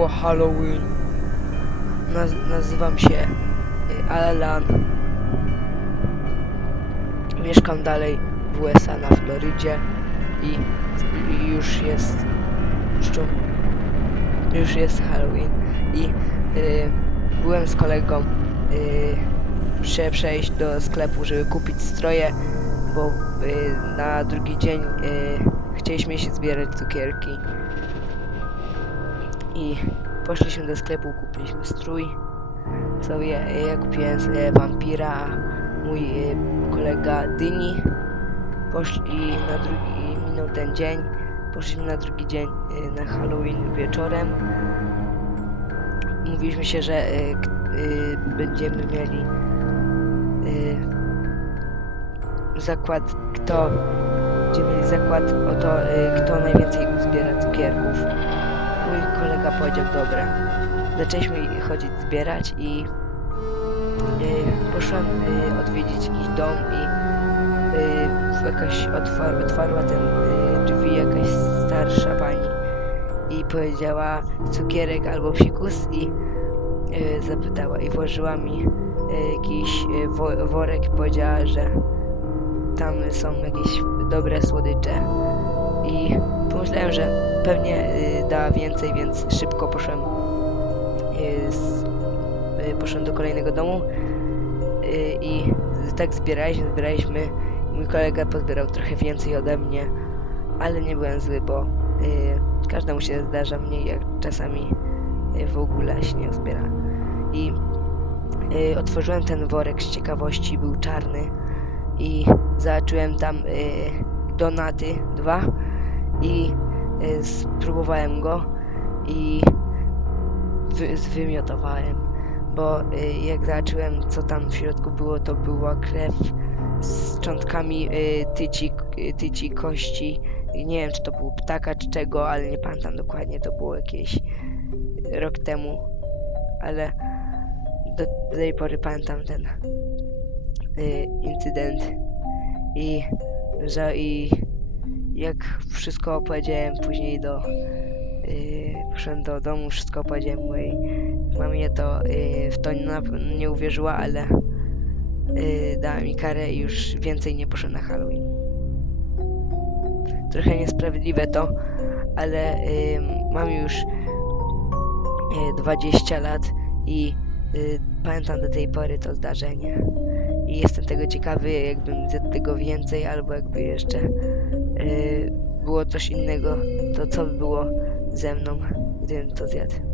Halloween. Naz nazywam się y, Alan. Mieszkam dalej w USA na Florydzie i, i już jest już jest Halloween i y, byłem z kolegą y, prze, przejść do sklepu, żeby kupić stroje, bo y, na drugi dzień y, chcieliśmy się zbierać cukierki i poszliśmy do sklepu, kupiliśmy strój sobie, ja kupiłem sobie wampira, mój y, kolega Dyni poszli na drugi, minął ten dzień, poszliśmy na drugi dzień y, na Halloween wieczorem. Mówiliśmy się, że y, będziemy mieli zakład, kto będziemy mieli zakład o to, kto najwięcej uzbiera cukierków. Kolega powiedział, dobra. Zaczęliśmy chodzić zbierać i y, poszłam y, odwiedzić jakiś dom i y, jakaś otwar otwarła ten drzwi jakaś starsza pani i powiedziała cukierek albo psikus i zapytała i włożyła mi jakiś wo worek i powiedziała, że tam są jakieś dobre słodycze i pomyślałem, że pewnie y, da więcej, więc szybko poszłem y, z, y, poszedłem do kolejnego domu i tak zbieraliśmy, zbieraliśmy. Mój kolega pozbierał trochę więcej ode mnie, ale nie byłem zły, bo każdemu się zdarza mniej, jak czasami w ogóle się nie zbiera. I otworzyłem ten worek z ciekawości, był czarny i zobaczyłem tam donaty dwa i spróbowałem go i wy, zwymiotowałem, bo y, jak zobaczyłem co tam w środku było, to była krew z szczątkami y, tyci, y, tyci kości. Nie wiem czy to było ptaka czy czego, ale nie pamiętam dokładnie, to było jakieś rok temu, ale do, tej pory pamiętam ten y, incydent i że i jak wszystko opowiedziałem później do yy, poszedłem do domu, wszystko opowiedziałem mojej mamie, to yy, w to nie uwierzyła, ale yy, dała mi karę i już więcej nie poszedłem na Halloween. Trochę niesprawiedliwe to, ale yy, mam już yy, 20 lat i yy, pamiętam do tej pory to zdarzenie. I jestem tego ciekawy, jakbym zjadł tego więcej, albo jakby jeszcze yy, było coś innego, to co by było ze mną, gdybym to zjadł.